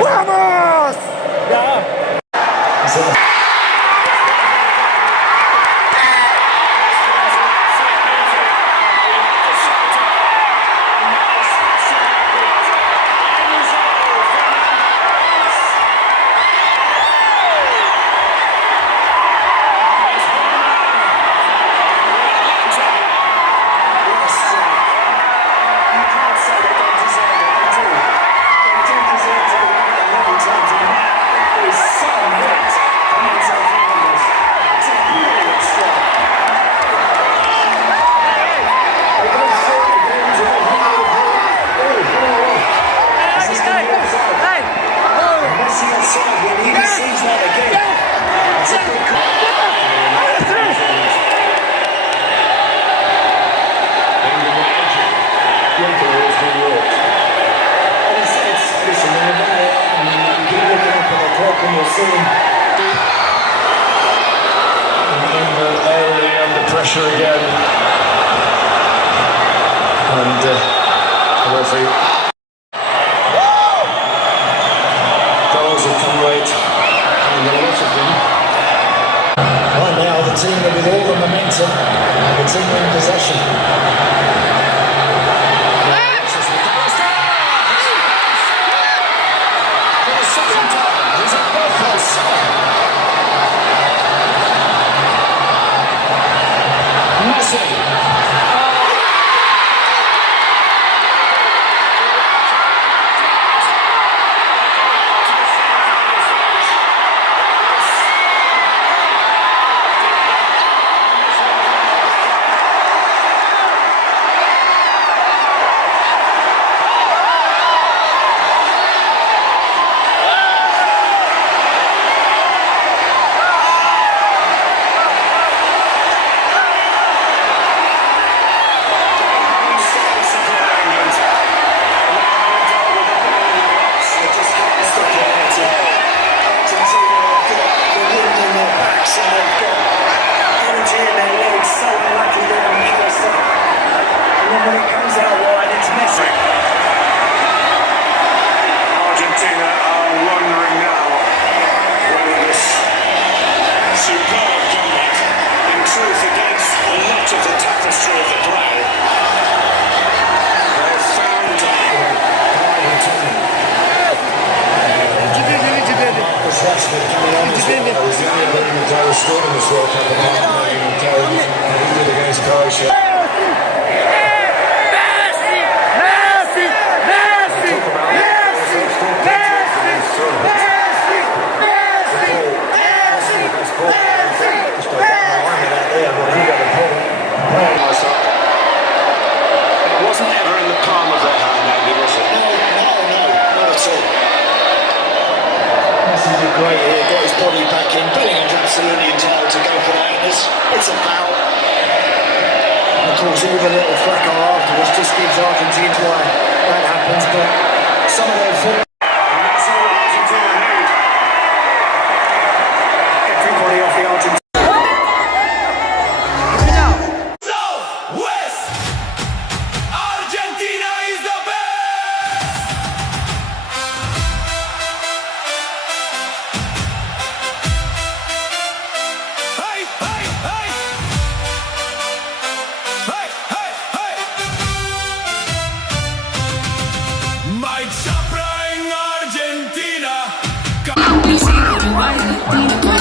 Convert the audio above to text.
¡Vamos! Pressure again, and the referee. Goals have come late, and a lot of them. Right now, the team with all the momentum, the team in possession. For the second time, he's at Berkos. Messi. Restored in this World Cup and he did against Croatia. It wasn't ever in the palm of their hand, Andy, was it? No, not at all. Messi did great here, got his body back in. Bellingham's absolutely entitled to go for that. It's a foul. And of course, all the little fracas afterwards just gives Argentina why that happens. But some of those things. And that's all Argentina need. Everybody off the Argentina. Argentina.